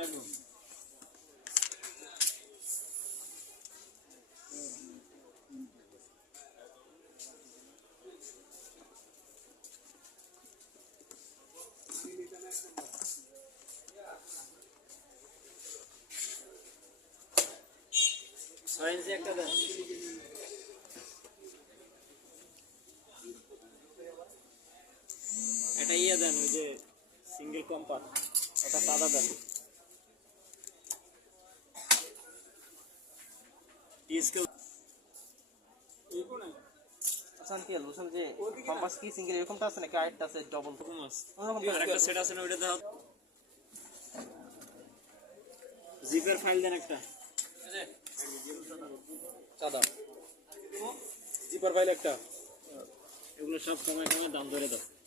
লাগবে সাইন্স একটা দেন এটা ইয়ে দেন ওই যে সিঙ্গেল কম্পাস এটা সাদা দেন টিস্কেল এই কোন শান্তি আল বুঝছেন যে কম্পাস কি সিঙ্গেল এরকমটা আছে নাকি আরেকটা আছে ডবল কম্পাস অন্যরকম আরেকটা সেট আছে না ওইটা দাও জিপার ফাইল দেন একটা সাদা জিপার ফাইল একটা এগুলো সব সময় সময় দাম ধরে দাও